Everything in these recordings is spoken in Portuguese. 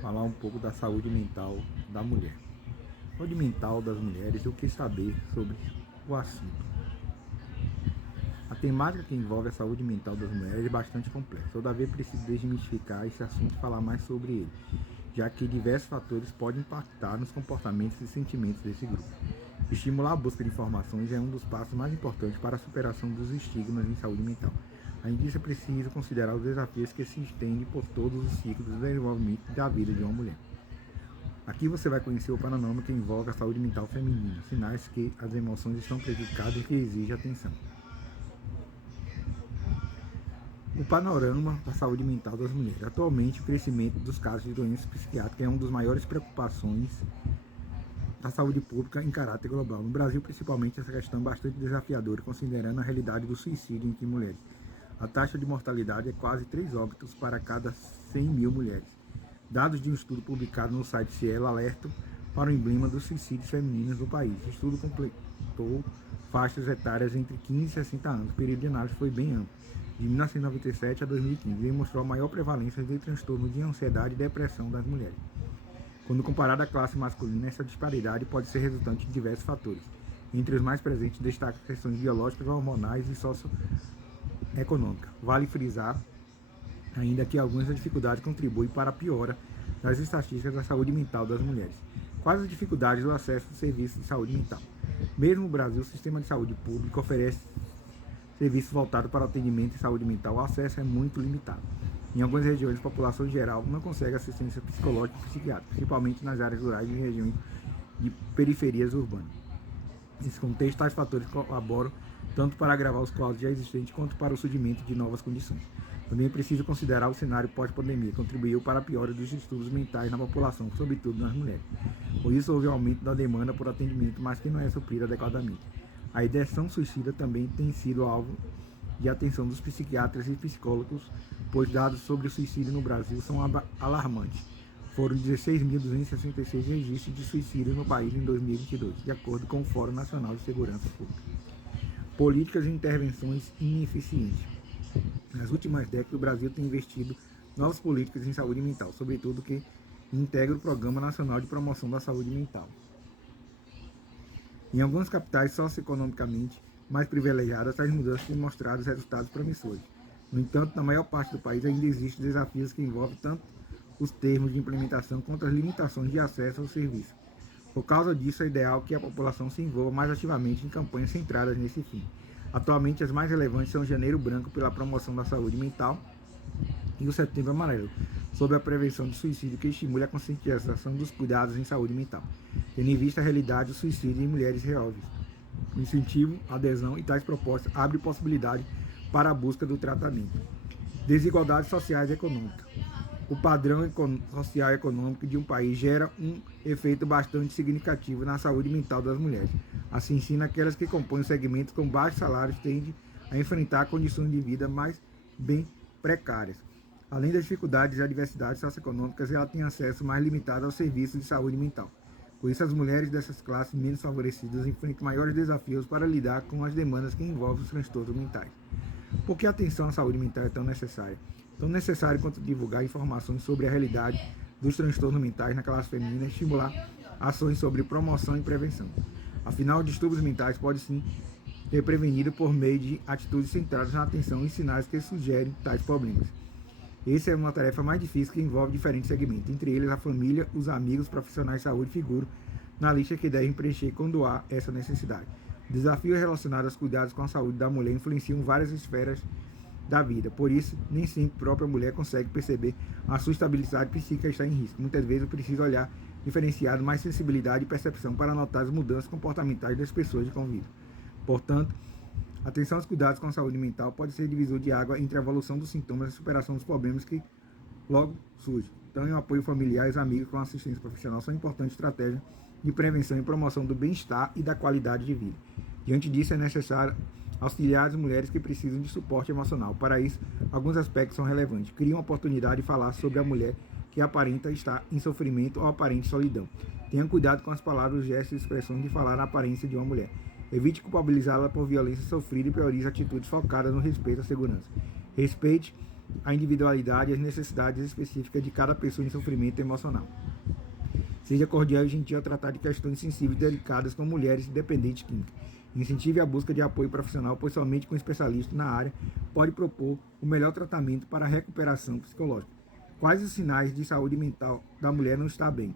falar um pouco da saúde mental da mulher. Saúde mental das mulheres e o que saber sobre o assunto. A temática que envolve a saúde mental das mulheres é bastante complexa. Todavia, preciso desmistificar esse assunto e falar mais sobre ele, já que diversos fatores podem impactar nos comportamentos e sentimentos desse grupo. Estimular a busca de informações é um dos passos mais importantes para a superação dos estigmas em saúde mental. Além disso, é preciso considerar os desafios que se estendem por todos os ciclos de desenvolvimento da vida de uma mulher. Aqui você vai conhecer o panorama que envolve a saúde mental feminina, sinais que as emoções estão prejudicadas e que exigem atenção. O panorama da saúde mental das mulheres. Atualmente, o crescimento dos casos de doenças psiquiátricas é uma das maiores preocupações da saúde pública em caráter global. No Brasil, principalmente, essa questão é bastante desafiadora, considerando a realidade do suicídio entre mulheres. A taxa de mortalidade é quase 3 óbitos para cada 100 mil mulheres. Dados de um estudo publicado no site Cielo alertam para o emblema dos suicídios femininos no país. O estudo completou faixas etárias entre 15 e 60 anos. O período de análise foi bem amplo, de 1997 a 2015, e mostrou a maior prevalência de transtornos de ansiedade e depressão das mulheres. Quando comparada à classe masculina, essa disparidade pode ser resultante de diversos fatores. Entre os mais presentes, destaca questões biológicas, hormonais e socioeconômicas. Vale frisar ainda que algumas dificuldades contribuem para a piora das estatísticas da saúde mental das mulheres. Quais as dificuldades do acesso aos serviços de saúde mental? Mesmo no Brasil, o sistema de saúde público oferece serviços voltados para o atendimento em saúde mental. O acesso é muito limitado. Em algumas regiões, a população em geral não consegue assistência psicológica e psiquiátrica, principalmente nas áreas rurais e em regiões de periferias urbanas. Nesse contexto, tais fatores colaboram tanto para agravar os quadros já existentes quanto para o surgimento de novas condições. Também é preciso considerar o cenário pós-pandemia, que contribuiu para a piora dos distúrbios mentais na população, sobretudo nas mulheres. Por isso, houve aumento da demanda por atendimento, mas que não é suprido adequadamente. A ideação suicida também tem sido alvo de atenção dos psiquiatras e psicólogos, pois dados sobre o suicídio no Brasil são alarmantes. Foram 16.266 registros de suicídio no país em 2022, de acordo com o Fórum Nacional de Segurança Pública. Políticas e intervenções ineficientes. Nas últimas décadas, o Brasil tem investido novas políticas em saúde mental, sobretudo que integra o Programa Nacional de Promoção da Saúde Mental. Em algumas capitais socioeconomicamente mais privilegiadas, tais mudanças têm mostrado resultados promissores. No entanto, na maior parte do país ainda existem desafios que envolvem tanto os termos de implementação quanto as limitações de acesso ao serviço. Por causa disso, é ideal que a população se envolva mais ativamente em campanhas centradas nesse fim. Atualmente, as mais relevantes são o Janeiro Branco pela promoção da saúde mental e o Setembro Amarelo, sobre a prevenção do suicídio, que estimula a conscientização dos cuidados em saúde mental, tendo em vista a realidade do suicídio em mulheres jovens. O incentivo, a adesão e tais propostas abrem possibilidade para a busca do tratamento. Desigualdades sociais e econômicas. O padrão social e econômico de um país gera um efeito bastante significativo na saúde mental das mulheres. Assim, ensina aquelas que compõem segmentos com baixos salários tendem a enfrentar condições de vida mais bem precárias. Além das dificuldades e adversidades socioeconômicas, ela tem acesso mais limitado aos serviços de saúde mental. Por isso, as mulheres dessas classes menos favorecidas enfrentam maiores desafios para lidar com as demandas que envolvem os transtornos mentais. Por que a atenção à saúde mental é tão necessária? Tão necessário quanto divulgar informações sobre a realidade dos transtornos mentais na classe feminina e estimular ações sobre promoção e prevenção. Afinal, distúrbios mentais podem sim ser prevenidos por meio de atitudes centradas na atenção e sinais que sugerem tais problemas. Essa é uma tarefa mais difícil que envolve diferentes segmentos, entre eles a família, os amigos, profissionais de saúde figuram na lista que devem preencher quando há essa necessidade. Desafios relacionados aos cuidados com a saúde da mulher influenciam várias esferas da vida, por isso, nem sempre a própria mulher consegue perceber a sua estabilidade psíquica está em risco. Muitas vezes é preciso olhar diferenciado, mais sensibilidade e percepção para notar as mudanças comportamentais das pessoas de convívio. Portanto, atenção aos cuidados com a saúde mental pode ser divisor de água entre a evolução dos sintomas e a superação dos problemas que logo surgem. Então, o apoio familiar e os amigos com assistência profissional são importantes estratégias de prevenção e promoção do bem-estar e da qualidade de vida. Diante disso, é necessário auxiliar as mulheres que precisam de suporte emocional. Para isso, alguns aspectos são relevantes. Cria uma oportunidade de falar sobre a mulher que aparenta estar em sofrimento ou aparente solidão. Tenha cuidado com as palavras, gestos e expressões de falar na aparência de uma mulher. Evite culpabilizá-la por violência sofrida e priorize atitudes focadas no respeito à segurança. Respeite a individualidade e as necessidades específicas de cada pessoa em sofrimento emocional. Seja cordial e gentil a tratar de questões sensíveis e delicadas com mulheres dependentes químicas. Incentive a busca de apoio profissional, pois somente com um especialista na área pode propor o melhor tratamento para a recuperação psicológica. Quais os sinais de saúde mental da mulher não está bem?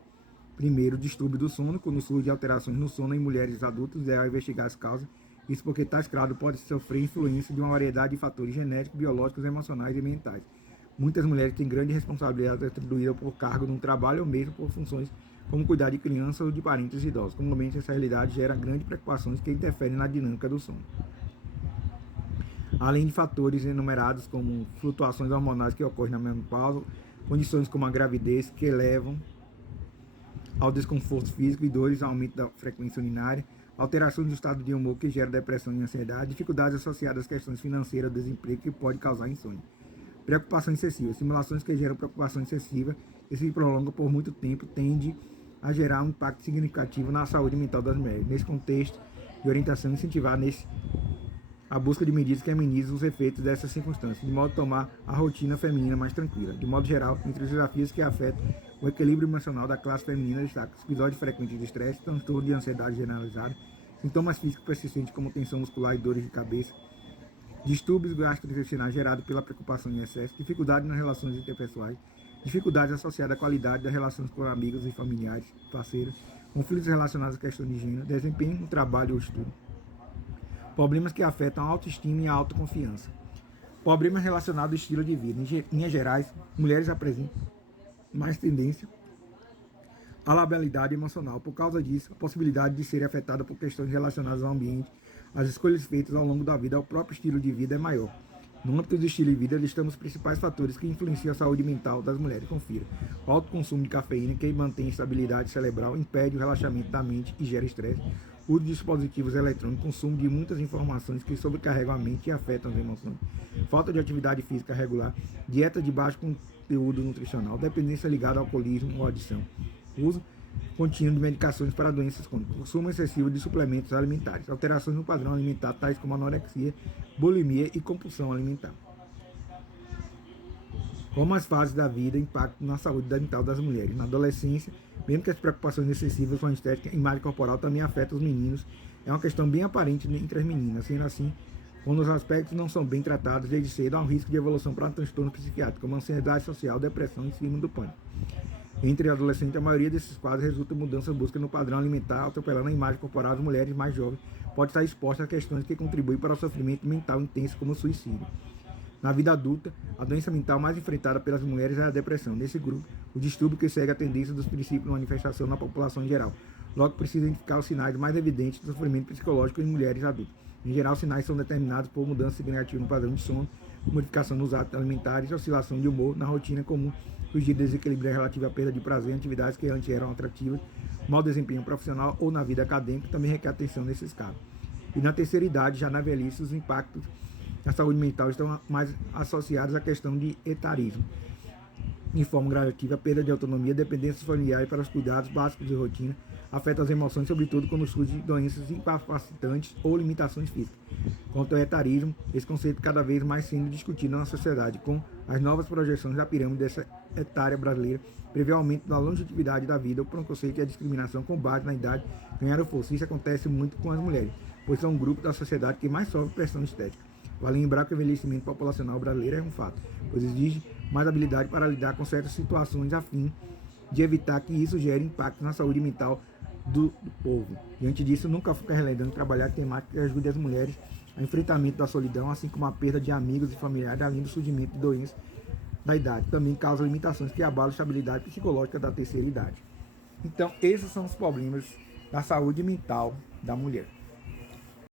Primeiro, distúrbio do sono. Quando surgem alterações no sono em mulheres adultas, é ideal investigar as causas. Isso porque tais quadros podem sofrer influência de uma variedade de fatores genéticos, biológicos, emocionais e mentais. Muitas mulheres têm grande responsabilidade atribuída por cargo num trabalho ou mesmo por funções como cuidar de crianças ou de parentes idosos. Comumente, essa realidade gera grandes preocupações que interferem na dinâmica do sono. Além de fatores enumerados como flutuações hormonais que ocorrem na menopausa, condições como a gravidez que levam ao desconforto físico e dores, aumento da frequência urinária, alterações do estado de humor que gera depressão e ansiedade, dificuldades associadas às questões financeiras, desemprego que pode causar insônia. Preocupação excessiva. Simulações que geram preocupação excessiva e se prolongam por muito tempo tende a gerar um impacto significativo na saúde mental das mulheres. Nesse contexto de orientação, incentivar a busca de medidas que amenizem os efeitos dessas circunstâncias, de modo a tomar a rotina feminina mais tranquila. De modo geral, entre os desafios que afetam o equilíbrio emocional da classe feminina destaca episódios frequentes de estresse, transtorno de ansiedade generalizada, sintomas físicos persistentes como tensão muscular e dores de cabeça, distúrbios gastrointestinais gerados pela preocupação em excesso, dificuldades nas relações interpessoais, dificuldades associadas à qualidade das relações com amigos e familiares, parceiros, conflitos relacionados à questão de gênero, desempenho no trabalho ou estudo, problemas que afetam a autoestima e a autoconfiança, problemas relacionados ao estilo de vida. Em linhas gerais, mulheres apresentam mais tendência à labilidade emocional. Por causa disso, a possibilidade de serem afetadas por questões relacionadas ao ambiente, as escolhas feitas ao longo da vida, ao próprio estilo de vida é maior. No âmbito do estilo de vida, listamos os principais fatores que influenciam a saúde mental das mulheres. Confira. O alto consumo de cafeína, que mantém a estabilidade cerebral, impede o relaxamento da mente e gera estresse. Uso de dispositivos eletrônicos, consumo de muitas informações que sobrecarregam a mente e afetam as emoções. Falta de atividade física regular, dieta de baixo conteúdo nutricional, dependência ligada ao alcoolismo ou adição. Uso contínuo de medicações para doenças crônicas, consumo excessivo de suplementos alimentares, alterações no padrão alimentar, tais como anorexia, bulimia e compulsão alimentar. Como as fases da vida impactam na saúde mental das mulheres. Na adolescência, mesmo que as preocupações excessivas com a estética e imagem corporal também afetam os meninos, é uma questão bem aparente entre as meninas. Sendo assim, quando os aspectos não são bem tratados desde cedo, há um risco de evolução para transtorno psiquiátrico, como ansiedade social, depressão e síndrome do pânico. Entre adolescentes, a maioria desses quadros resulta em mudança brusca no padrão alimentar, atropelando a imagem corporal das mulheres mais jovens, pode estar exposta a questões que contribuem para o sofrimento mental intenso, como o suicídio. Na vida adulta, a doença mental mais enfrentada pelas mulheres é a depressão. Nesse grupo, o distúrbio que segue a tendência dos princípios de manifestação na população em geral. Logo, precisa identificar os sinais mais evidentes do sofrimento psicológico em mulheres adultas. Em geral, os sinais são determinados por mudança significativa no padrão de sono, modificação nos hábitos alimentares, oscilação de humor na rotina comum, surgir desequilíbrio relativo à perda de prazer em atividades que antes eram atrativas, mau desempenho profissional ou na vida acadêmica, também requer atenção nesses casos. E na terceira idade, já na velhice, os impactos na saúde mental estão mais associados à questão de etarismo, de forma gradativa, perda de autonomia, dependências familiares para os cuidados básicos de rotina, afeta as emoções, sobretudo quando surgem doenças incapacitantes ou limitações físicas. Quanto ao etarismo, esse conceito cada vez mais sendo discutido na sociedade, com as novas projeções da pirâmide dessa etária brasileira, prevê o aumento da longevidade da vida. O preconceito e a discriminação com base na idade ganharam força. Isso acontece muito com as mulheres, pois são um grupo da sociedade que mais sofre pressão estética. Vale lembrar que o envelhecimento populacional brasileiro é um fato, pois exige mais habilidade para lidar com certas situações a fim de evitar que isso gere impacto na saúde mental do povo. Diante disso, nunca fica relevando trabalhar temática que ajude as mulheres ao enfrentamento da solidão, assim como a perda de amigos e familiares, além do surgimento de doenças da idade. Também causa limitações que abalam a estabilidade psicológica da terceira idade. Então, esses são os problemas da saúde mental da mulher.